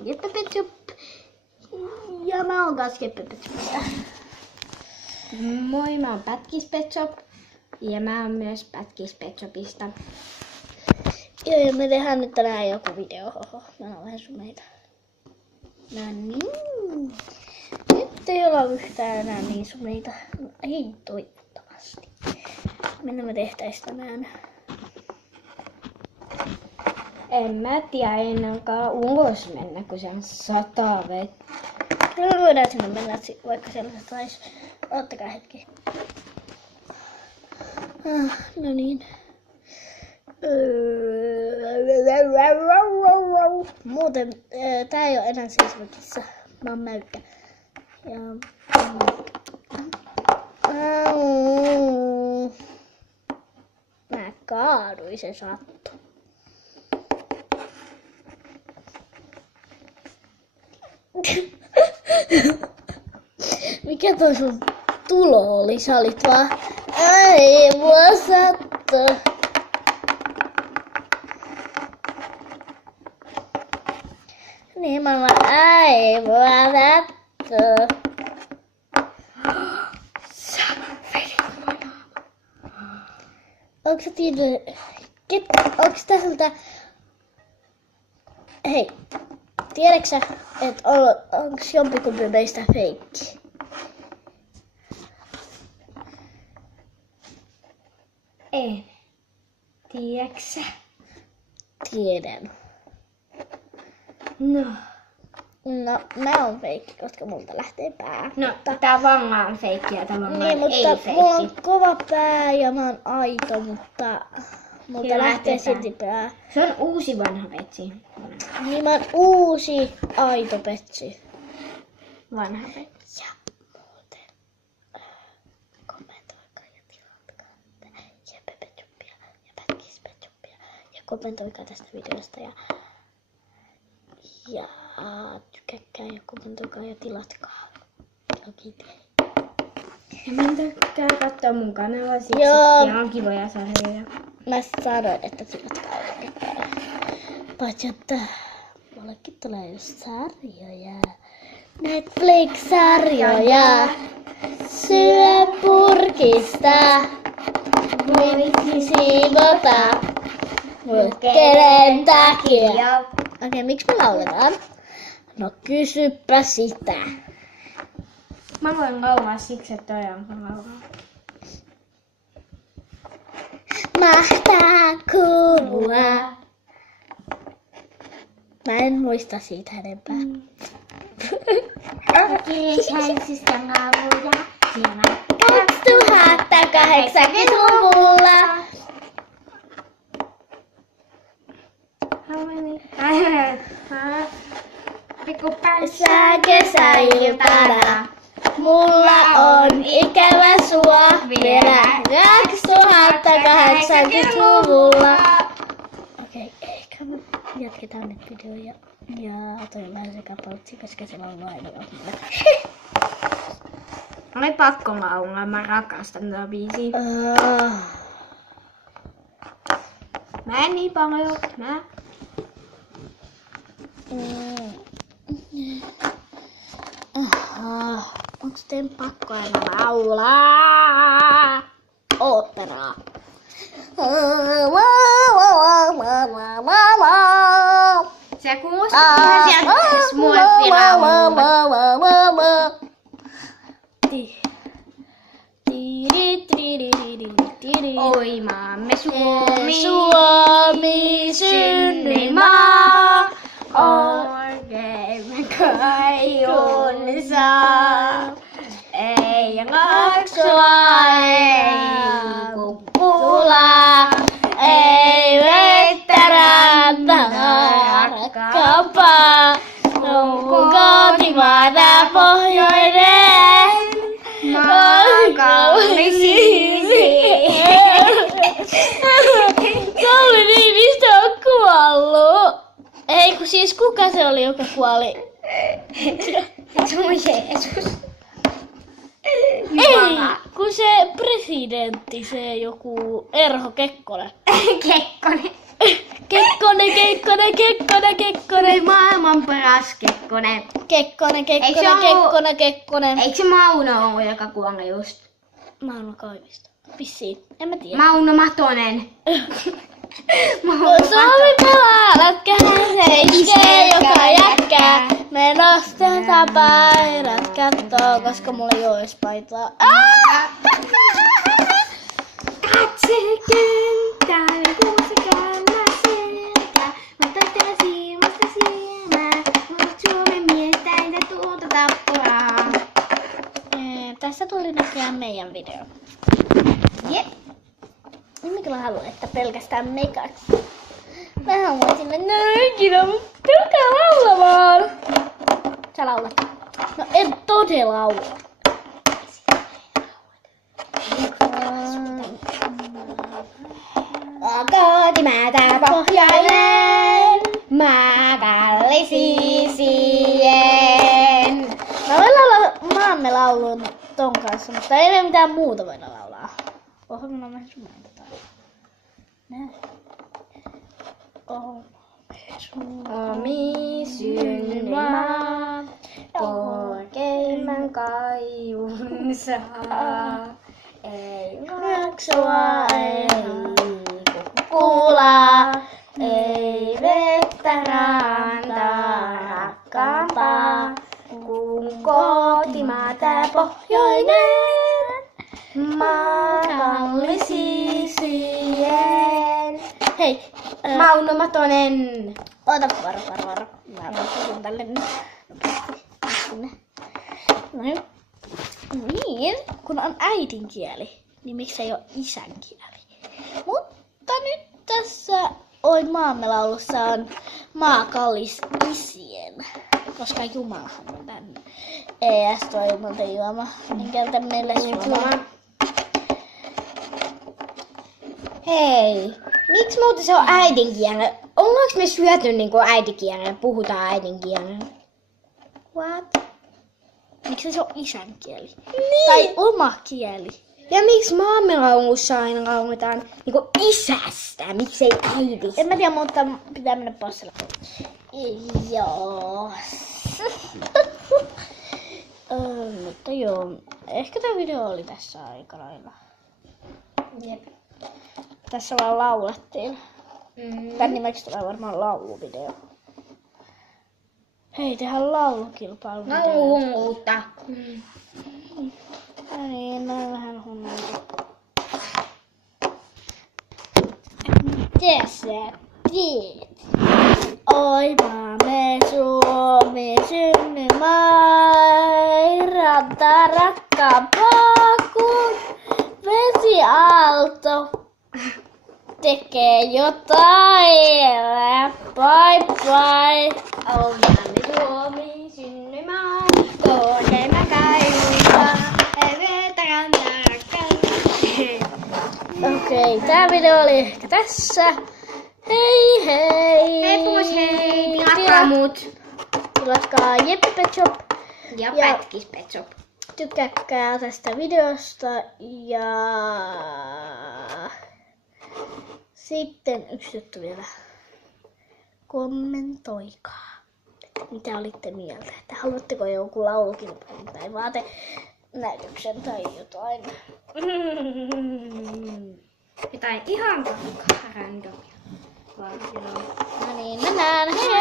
on Jeppe Petsup. Ja mä oon kans Jeppe Petsupista. Moi, mä oon Pätkis Petsup. Ja mä oon myös Pätkis Petsupista. Joo, ja me tehdään nyt tänään joku video. Mä oon vähän sumeita. No niin. Nyt ei olla yhtään enää niin sumeita. Ei toivottavasti. Minne me tehtäis tänään? En mä tiedä ennenkaan ulos mennä, kun se on 100 vettä. Kyllä me voidaan sinne mennä, vaikka sellaista sais. Ottakaa hetki. No niin. Muuten tää ei oo enää seisokissa. Mä oon mäykkä. Ja mä kaaduin, se sattui. Mikä toi sun tulo oli? Sä olit vaan, ai mua sattuu. Niin mä vaan, ai mua sattuu. Sä vedit mua naamaa. Onks sä tiedä, onks täältä, hei, tiedäksä, että onks jompikumpi meistä feikki? En. Tiedäksä? Tiedän. No. No, mä oon feikki, koska multa lähtee pää. No, tää vanga on feikki ja tää vanga Niin, ei mutta feikki. mulla on kova pää ja mä oon aito, mutta multa Kyllä lähtee lähtee silti pää. Se on uusi vanha petsi. Niin mä oon uusi aito petsi. Vanha petsi. Ja muuten kommentoikaa ja tilatkaa Jeppe Petsuppia ja Pätkis Petsuppia ja kommentoikaa tästä videosta ja tykätkää ja kommentoikaa ja tilatkaa. Kiitos. Ja menkää kattoo mun kanavaa, siksi Joo. siellä on kivoja sarjoja. Mä sanoin, että tilatkaa oikein. Paitsi että mullekin tulee just sarjoja. Netflix-sarjoja. Syö purkista. Voikin siivota. Mut kenen takia? Okei, miksi me lauletaan? No kysypä sitä. Mä voin laulaa siksi, että toi on laulaa. Mahtaa kuulua. Mä en muista siitä enempää. Kesäisistä lauluja. Siellä 2080-luvulla. Pikku päässä Kesäiltana. Mulla on ikävä sua vielä 2080-luvulla. Okei, ehkä me jatketaan nyt videoja. Ja toi on vähän sekapautsi, koska se on aina ohjelma. oli pakko laulaa, mä rakastan tätä biisiä. Mä en niin paljon, mä. Onks teidän pakko aina laulaa? Oopperaa. Se kuulosti ihan sieltä Smurfilaululta. Oi maamme Suomi, Suomi synnyinmaa. oikein kai on saa. Ei laksoa, ei kukkulaa, ei vettä rantaa, rakkaampaa. On kotimaata pohjoinen, maan kallis Kauli Niinistö on kuollut. Ei, kun siis kuka se oli, joka kuoli? Sun Jeesus. Ei, kun se presidentti, se joku Erho Kekkonen. Kekkonen. Kekkonen. Kekkonen, maailman on paras Kekkonen. Kekkonen. Eikö se Mauno ole, joka kuoli just? Mauno Koivisto. Vissiin. En mä tiedä. Mauno Matonen. Suomi pelaa lätkää, se iskee joka jäkkää. Me nostetaan paidat kattoo, koska mulla ei oo edes paitaa. Katse kentälle, kuusi käännä selkä. Mä taitelen silmästä silmää. Olet Suomen miestä, entä tuota tappuraa. Tässä tuli näköjään meidän video. Jep. En mä kyllä halua, että pelkästään mekat. Mä haluaisin mennä ikinä, mutta pelkää laulamaan. Sä laulat. No en todella laula. Kotimaata pohjoinen, maakalli siisien. Mä voin laulaa maamme laulun ton kanssa, mutta ei me mitään muuta voida laulaa. Oho, minä on vähän sumaita tai. Näin. Oho. Omi synnymaa, korkeimman kaivun saa. Ei maksua, ei kukulaa, ei vettä rantaa rakkaampaa, kun kotimaa tää pohjoinen, maakalli siisien. Hei, Mauno Matonen. ota varo. Mä puhun tälle nyt. Noin. Niin, kun on äidinkieli, niin miksei ole isänkieli. Mutta nyt tässä maamme laulussa on maakallis isien, koska Jumalahan on tänne. ES toi multa juoma, niin käytä meille suomaa. Hei, miksi muuten se on äidinkielellä? Ollaanko me syöty niinku äidinkielellä? Puhutaan äidinkielellä. What? Miksi se on isänkieli? Niin. Tai oma kieli. Ja miksi maamme laulussa aina lauletaan niinku isästä? Miksei äidistä? En mä tiedä, mutta pitää mennä passilla. Joo. Mutta joo, ehkä tää video oli tässä aika lailla. Jep. Tässä vaan laulettiin. Mm. Tän nimeksi tulee varmaan lauluvideo. Hei, tehdään laulukilpailu. Lauluutta. Niin, mä oon vähän hunnunut. Mitä sä teet? Oi maamme Suomi synnymai, ranta rakkaampaa kun vesiaalto tekee jotain. Bye bye. Oi maamme Suomi synnymai, korkeimman kaivunpaa, ei vetä rantaa rakkautta. Okei, tää video oli ehkä tässä. Hei hei! Heippumas hei! Tilatkaa mut! Tilatkaa Jeppe Pet Shop Ja Ja- Pätkis Pet Shop. tykkääkää tästä videosta ja sitten yksi juttu vielä. Kommentoikaa, mitä olitte mieltä, että haluatteko joku laulukilpailun tai vaatenäytöksen tai jotain. Jotain ihan randomia. No niin, mennään. Hei!